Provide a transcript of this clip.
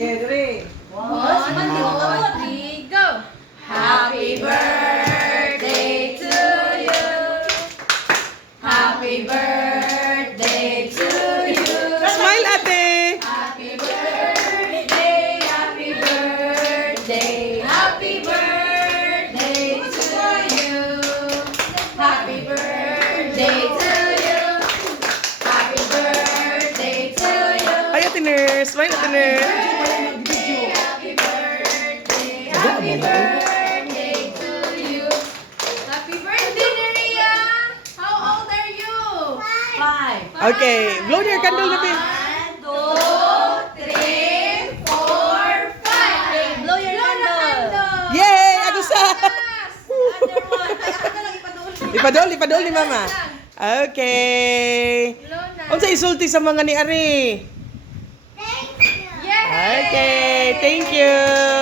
Three. One, two, three, go! Happy birthday to you. Happy birthday to you. Smile, ate! Happy birthday, happy birthday, happy birthday to you. Happy birthday to you. Happy birthday to you. Ay, ate nurse. Smile, ate nurse. Happy birthday to you. Happy birthday, Nerea. How old are you? 5. Okay, blow your candle na, babe. 1, 2, 3, 4, 5. Blow your candle. Yay! Agusa! Other one. Ay, ako na lang ipadol. Ipadol ni mama. Okay. Blow na. Unsa isulti sa mga ni Ari? Yes. Okay, thank you.